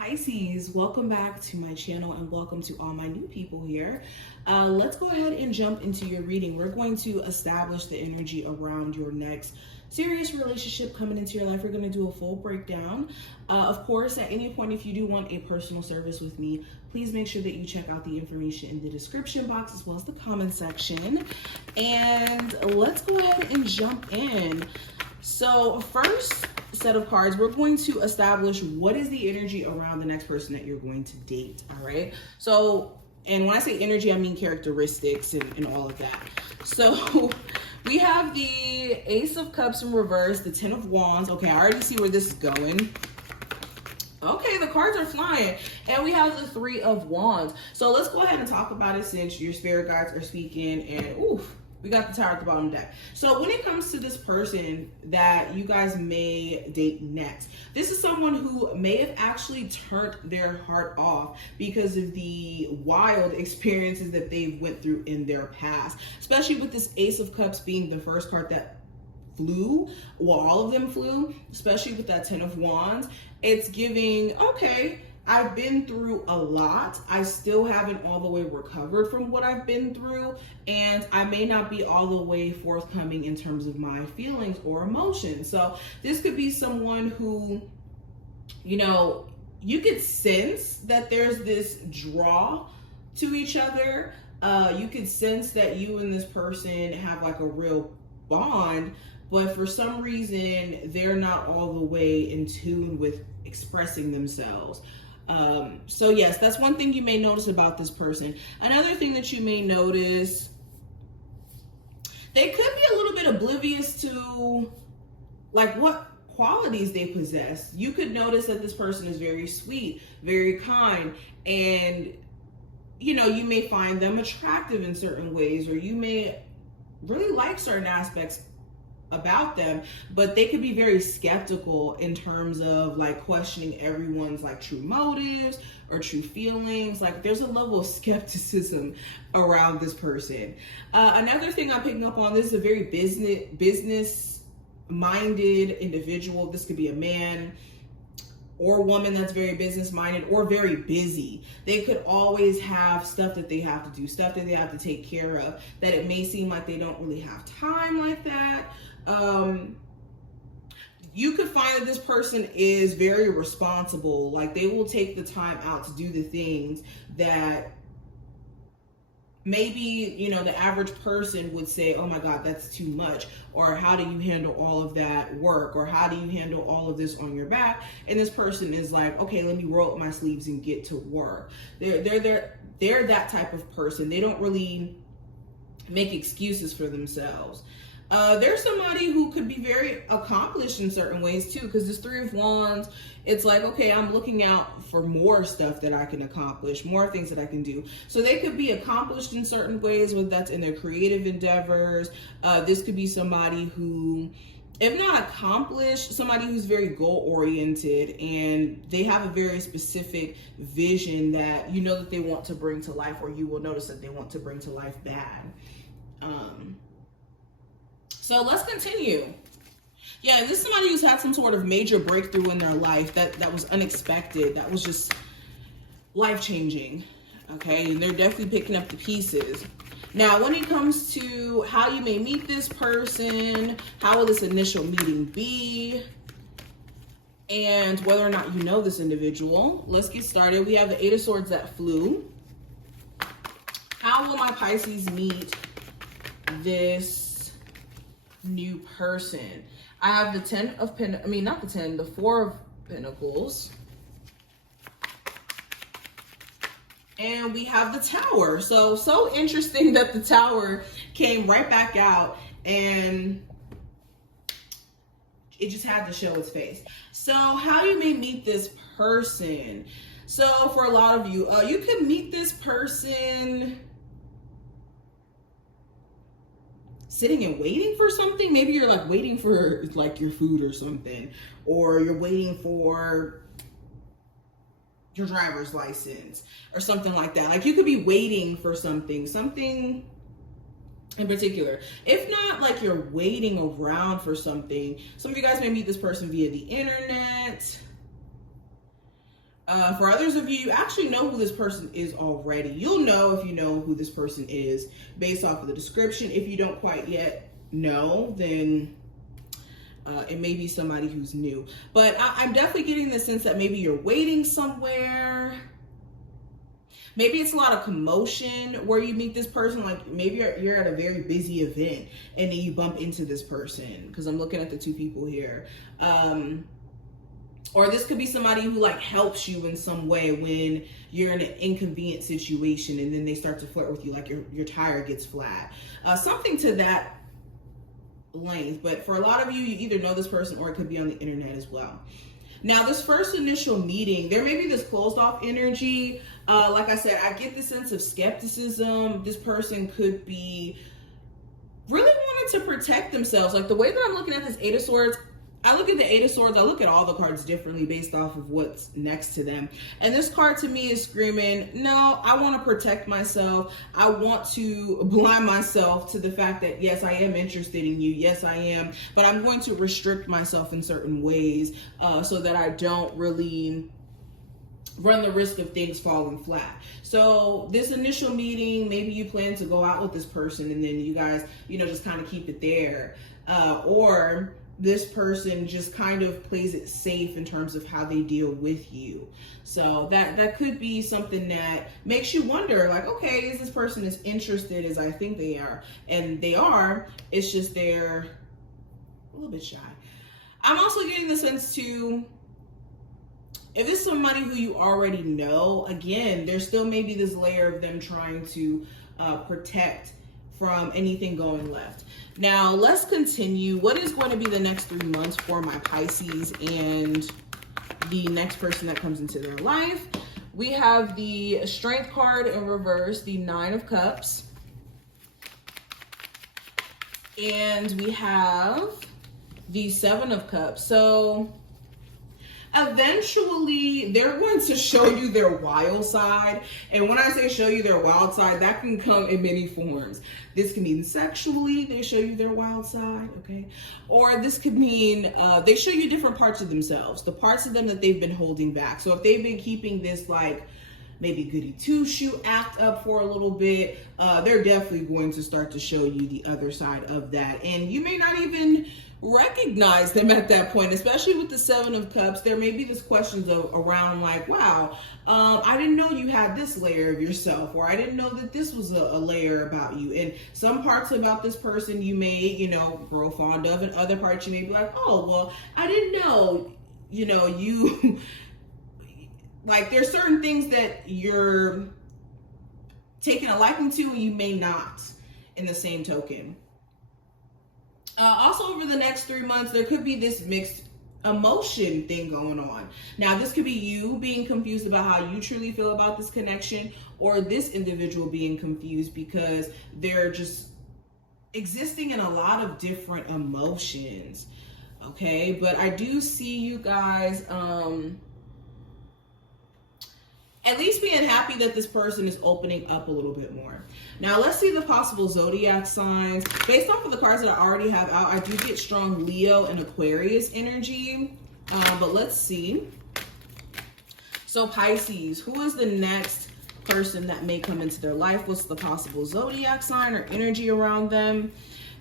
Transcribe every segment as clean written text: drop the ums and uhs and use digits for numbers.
Pisces, welcome back to my channel and welcome to all my new people here. Let's go ahead and jump into your reading. We're going to establish the energy around your next serious relationship coming into your life. We're going to do a full breakdown. Of course, at any point, if you do want a personal service with me, please make sure that you check out the information in the description box as well as the comment section. And let's go ahead and jump in. So first set of cards, we're going to establish what is the energy around the next person that you're going to date. All right. So, and when I say energy, I mean characteristics and all of that. So we have the Ace of Cups in reverse, the Ten of Wands. Okay, I already see where this is going. Okay, the cards are flying. And we have the Three of Wands. So let's go ahead and talk about it since your spirit guides are speaking. And oof, we got the Tower at the bottom of the deck. So when it comes to this person that you guys may date next, this is someone who may have actually turned their heart off because of the wild experiences that they've went through in their past, especially with this Ace of Cups being the first card that flew. Well, all of them flew, especially with that Ten of Wands. It's giving, okay, I've been through a lot. I still haven't all the way recovered from what I've been through, and I may not be all the way forthcoming in terms of my feelings or emotions. So this could be someone who, you know, you could sense that there's this draw to each other. You could sense that you and this person have like a real bond, but for some reason, they're not all the way in tune with expressing themselves. So yes, that's one thing you may notice about this person. Another thing that you may notice, they could be a little bit oblivious to like what qualities they possess. You could notice that this person is very sweet, very kind, and you know, you may find them attractive in certain ways, or you may really like certain aspects about them, but they could be very skeptical in terms of like questioning everyone's like true motives or true feelings. Like there's a level of skepticism around this person. Another thing I'm picking up on, this is a very business minded individual. This could be a man or woman that's very business minded or very busy. They could always have stuff that they have to do, stuff that they have to take care of, that it may seem like they don't really have time like that. You could find that this person is very responsible. Like they will take the time out to do the things that maybe, you know, the average person would say, oh my God, that's too much. Or how do you handle all of that work? Or how do you handle all of this on your back? And this person is like, okay, let me roll up my sleeves and get to work. They're that type of person. They don't really make excuses for themselves. There's somebody who could be very accomplished in certain ways too, because this Three of Wands, it's like, okay, I'm looking out for more stuff that I can accomplish, more things that I can do. So they could be accomplished in certain ways, whether that's in their creative endeavors. This could be somebody who, if not accomplished, somebody who's very goal-oriented and they have a very specific vision that you know that they want to bring to life, or you will notice that they want to bring to life bad. So let's continue. Yeah, this is somebody who's had some sort of major breakthrough in their life that was unexpected, that was just life-changing, okay? And they're definitely picking up the pieces. Now, when it comes to how you may meet this person, how will this initial meeting be, and whether or not you know this individual, let's get started. We have the Eight of Swords that flew. How will my Pisces meet this new person? I have the the Four of Pentacles. And we have the Tower. So interesting that the Tower came right back out and it just had to show its face. So how you may meet this person. So for a lot of you, you could meet this person sitting and waiting for something. Maybe you're like waiting for like your food or something, or you're waiting for your driver's license or something like that. Like you could be waiting for something in particular. If not, like you're waiting around for something. Some of you guys may meet this person via the internet. For others of you, you actually know who this person is already. You'll know if you know who this person is based off of the description. If you don't quite yet know, then it may be somebody who's new. But I'm definitely getting the sense that maybe you're waiting somewhere. Maybe it's a lot of commotion where you meet this person. Like maybe you're at a very busy event and then you bump into this person, because I'm looking at the two people here. Or this could be somebody who like helps you in some way when you're in an inconvenient situation, and then they start to flirt with you, like your tire gets flat. Something to that length. But for a lot of you, you either know this person or it could be on the internet as well. Now, this first initial meeting, there may be this closed off energy. Like I said, I get the sense of skepticism. This person could be really wanting to protect themselves. Like the way that I'm looking at this Eight of Swords, I look at the Eight of Swords, I look at all the cards differently based off of what's next to them. And this card to me is screaming, no, I want to protect myself. I want to blind myself to the fact that, yes, I am interested in you. Yes, I am. But I'm going to restrict myself in certain ways so that I don't really run the risk of things falling flat. So this initial meeting, maybe you plan to go out with this person and then you guys, just kind of keep it there. Or this person just kind of plays it safe in terms of how they deal with you. So that could be something that makes you wonder, like, okay, is this person as interested as I think they are? And they are, it's just they're a little bit shy. I'm also getting the sense too, if it's somebody who you already know, again, there's still maybe this layer of them trying to protect from anything going left. Now, let's continue. What is going to be the next 3 months for my Pisces and the next person that comes into their life? We have the Strength card in reverse, the Nine of Cups. And we have the Seven of Cups. So eventually they're going to show you their wild side. And when I say show you their wild side, that can come in many forms. This can mean sexually, they show you their wild side, okay? Or this could mean they show you different parts of themselves, the parts of them that they've been holding back. So if they've been keeping this like maybe goody two-shoe act up for a little bit, they're definitely going to start to show you the other side of that. And you may not even recognize them at that point, especially with the Seven of Cups. There may be this questions around like, wow, I didn't know you had this layer of yourself, or I didn't know that this was a layer about you. And some parts about this person you may, grow fond of, and other parts you may be like, oh, well, I didn't know, you like there's certain things that you're taking a liking to and you may not in the same token. Also, over the next 3 months, there could be this mixed emotion thing going on. Now, this could be you being confused about how you truly feel about this connection, or this individual being confused because they're just existing in a lot of different emotions. Okay, but I do see you guys at least being happy that this person is opening up a little bit more. Now, let's see the possible zodiac signs. Based off of the cards that I already have out, I do get strong Leo and Aquarius energy. But let's see. So Pisces, who is the next person that may come into their life? What's the possible zodiac sign or energy around them?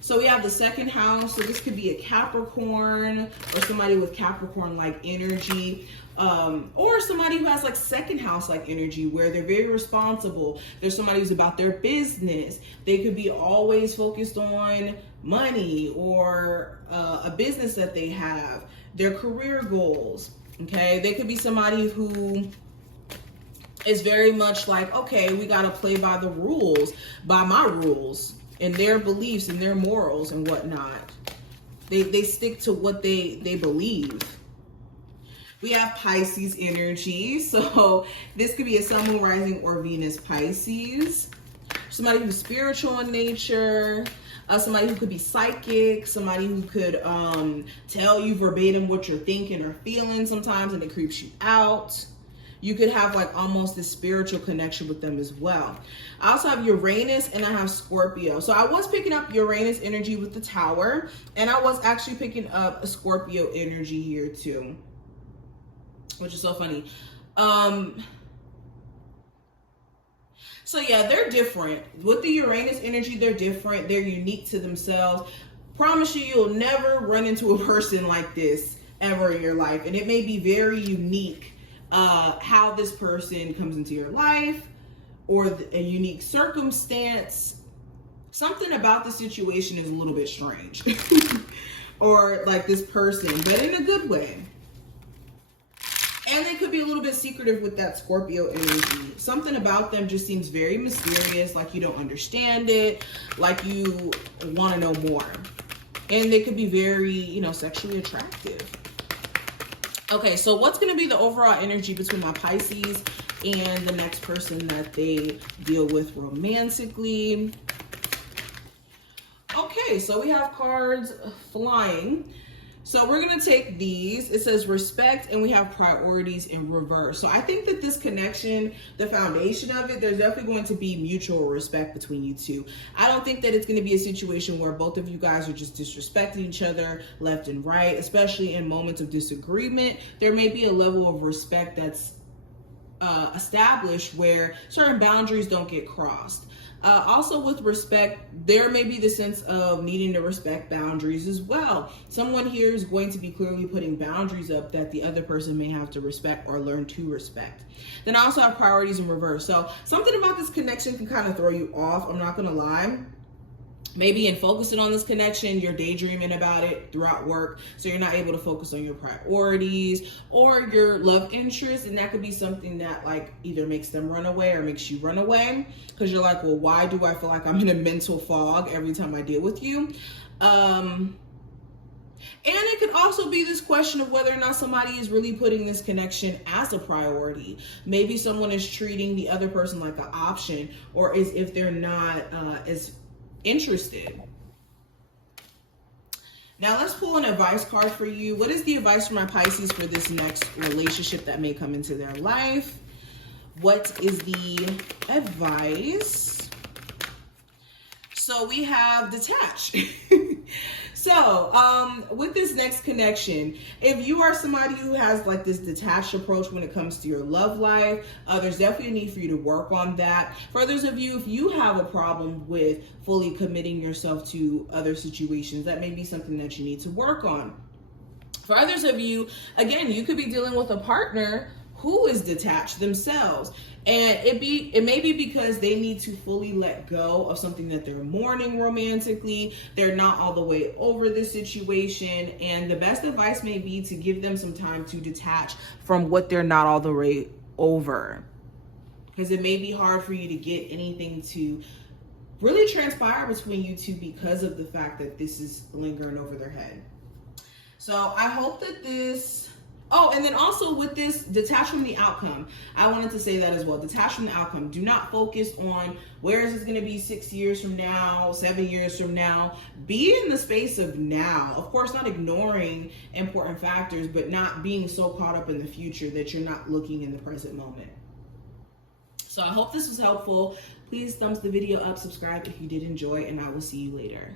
So we have the second house. So this could be a Capricorn or somebody with Capricorn-like energy. Or somebody who has like second house like energy where they're very responsible. There's somebody who's about their business. They could be always focused on money or a business that they have, their career goals. Okay, they could be somebody who is very much like, okay, we got to play by the rules, by my rules and their beliefs and their morals and whatnot. They stick to what they believe. We have Pisces energy. So this could be a Sun, Moon, Rising, or Venus Pisces. Somebody who's spiritual in nature. Somebody who could be psychic. Somebody who could tell you verbatim what you're thinking or feeling sometimes, and it creeps you out. You could have like almost this spiritual connection with them as well. I also have Uranus and I have Scorpio. So I was picking up Uranus energy with the Tower, and I was actually picking up a Scorpio energy here too, which is so funny. So yeah, they're different. With the Uranus energy, they're different. They're unique to themselves. Promise you, you'll never run into a person like this ever in your life. And it may be very unique how this person comes into your life, or a unique circumstance. Something about the situation is a little bit strange. Or like this person, but in a good way. And they could be a little bit secretive with that Scorpio energy. Something about them just seems very mysterious, like you don't understand it, like you want to know more. And they could be very, you know, sexually attractive. Okay, so what's going to be the overall energy between my Pisces and the next person that they deal with romantically? Okay, so we have cards flying. So we're going to take these. It says respect, and we have priorities in reverse. So I think that this connection, the foundation of it, there's definitely going to be mutual respect between you two. I don't think that it's going to be a situation where both of you guys are just disrespecting each other left and right, especially in moments of disagreement. There may be a level of respect that's established where certain boundaries don't get crossed. Also with respect, there may be the sense of needing to respect boundaries as well. Someone here is going to be clearly putting boundaries up that the other person may have to respect or learn to respect. Then I also have priorities in reverse. So something about this connection can kind of throw you off. I'm not going to lie. Maybe in focusing on this connection, you're daydreaming about it throughout work, so you're not able to focus on your priorities or your love interest, and that could be something that like either makes them run away or makes you run away, because you're like, well, why do I feel like I'm in a mental fog every time I deal with you? And it could also be this question of whether or not somebody is really putting this connection as a priority. Maybe someone is treating the other person like an option, or as if they're not as interested. Now let's pull an advice card for you. What is the advice for my Pisces for this next relationship that may come into their life? What is the advice? So we have detach. So with this next connection, if you are somebody who has like this detached approach when it comes to your love life, there's definitely a need for you to work on that. For others of you, if you have a problem with fully committing yourself to other situations, that may be something that you need to work on. For others of you, again, you could be dealing with a partner who is detached themselves. And it may be because they need to fully let go of something that they're mourning romantically. They're not all the way over the situation. And the best advice may be to give them some time to detach from what they're not all the way over. Because it may be hard for you to get anything to really transpire between you two because of the fact that this is lingering over their head. So I hope that this... Oh, and then also with this, detach from the outcome. I wanted to say that as well. Detach from the outcome. Do not focus on where is this going to be 6 years from now, 7 years from now. Be in the space of now. Of course, not ignoring important factors, but not being so caught up in the future that you're not looking in the present moment. So I hope this was helpful. Please thumbs the video up, subscribe if you did enjoy, and I will see you later.